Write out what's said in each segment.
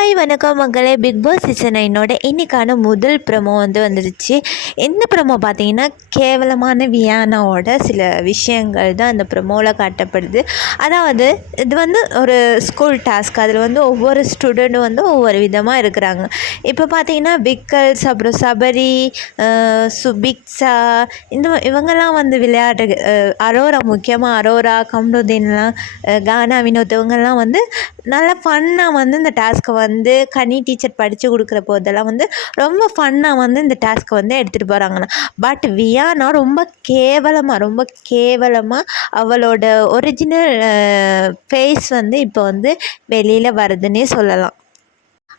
Hi வணக்கம் மக்களே big Boss season நைனோட இன்றைக்கான முதல் ப்ரமோ வந்து வந்துடுச்சு இந்த ப்ரமோ பார்த்தீங்கன்னா கேவலமான வியானாவோட சில விஷயங்கள் தான் அந்த ப்ரமோவில் காட்டப்படுது. அதாவது இது வந்து ஒரு ஸ்கூல் டாஸ்க் அதில் வந்து ஒவ்வொரு ஸ்டூடெண்ட்டும் வந்து ஒவ்வொரு விதமாக இருக்கிறாங்க. இப்போ பார்த்தீங்கன்னா விக்கல்ஸ் அப்புறம் சபரி சுபிக்ஸா இந்த இவங்கெல்லாம் வந்து விளையாட்டு அரோரா முக்கியமாக அரோரா கம்ருதீன்லாம் கானா வினோத் இவங்கெல்லாம் வந்து நல்லா ஃபன்னாக வந்து இந்த டாஸ்க்கை வந்து வந்து கனி டீச்சர் படித்து கொடுக்குற போதெல்லாம் வந்து ரொம்ப ஃபன்னாக வந்து இந்த டாஸ்க்கை வந்து எடுத்துகிட்டு போகிறாங்கண்ணா பட் வியானா ரொம்ப கேவலமாக ரொம்ப கேவலமாக அவளோட ஒரிஜினல் ஃபேஸ் வந்து இப்போ வந்து வெளியில் வருதுன்னே சொல்லலாம்.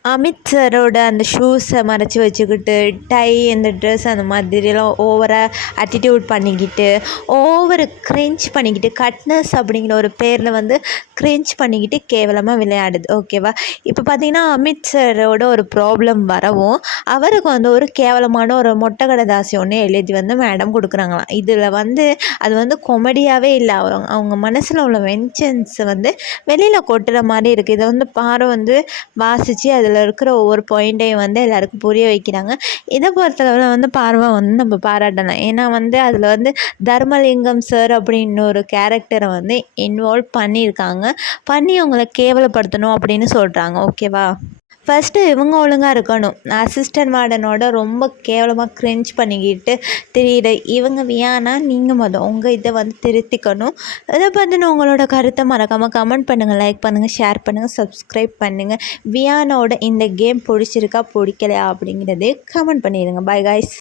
அமித் சரோட அந்த ஷூஸை மறைச்சி வச்சுக்கிட்டு டை அந்த ட்ரெஸ் அந்த மாதிரிலாம் ஓவராக ஆட்டிடியூட் பண்ணிக்கிட்டு ஓவர் க்ரெஞ்ச் பண்ணிக்கிட்டு கட்னஸ் அப்படிங்கிற ஒரு பேரில் வந்து க்ரெஞ்ச் பண்ணிக்கிட்டு கேவலமாக விளையாடுது. ஓகேவா இப்போ பார்த்திங்கன்னா அமித் சரோட ஒரு ப்ராப்ளம் வரவும் அவருக்கு வந்து ஒரு கேவலமான ஒரு மொட்டை கடதாசி ஒன்று எழுதி வந்து மேடம் கொடுக்குறாங்களாம். இதில் வந்து அது வந்து கொமெடியாகவே இல்லை. அவங்க அவங்க மனசில் உள்ள வெஞ்சன்ஸை வந்து வெளியில் கொட்டுற மாதிரி இருக்குது இதை வந்து பாரம் வந்து வாசித்து அதில் இருக்கிற ஒவ்வொரு பாயிண்ட்டையும் வந்து எல்லாருக்கும் புரிய வைக்கிறாங்க. இதை பொறுத்தளவில் வந்து பார்வை வந்து நம்ம பாராட்டலாம் ஏன்னா வந்து அதில் வந்து தர்மலிங்கம் சார் அப்படின்னு ஒரு கேரக்டரை வந்து இன்வால்வ் பண்ணியிருக்காங்க. பண்ணி அவங்கள கேவலப்படுத்தணும் அப்படின்னு சொல்கிறாங்க ஓகேவா ஃபஸ்ட்டு இவங்க ஒழுங்காக இருக்கணும். அசிஸ்டன்ட் வார்டனோட ரொம்ப கேவலமாக க்ரெஞ்ச் பண்ணிக்கிட்டு தெரியுது இவங்க வியானா நீங்கள் மொதல் உங்கள் இதை வந்து திருத்திக்கணும். இதை பற்றின உங்களோட கருத்தை மறக்காமல் கமெண்ட் பண்ணுங்கள் லைக் பண்ணுங்கள் ஷேர் பண்ணுங்கள் சப்ஸ்கிரைப் பண்ணுங்கள் வியானாவோட இந்த கேம் பிடிச்சிருக்கா பிடிக்கலையா அப்படிங்கிறதே கமெண்ட் பண்ணிடுங்க. By guys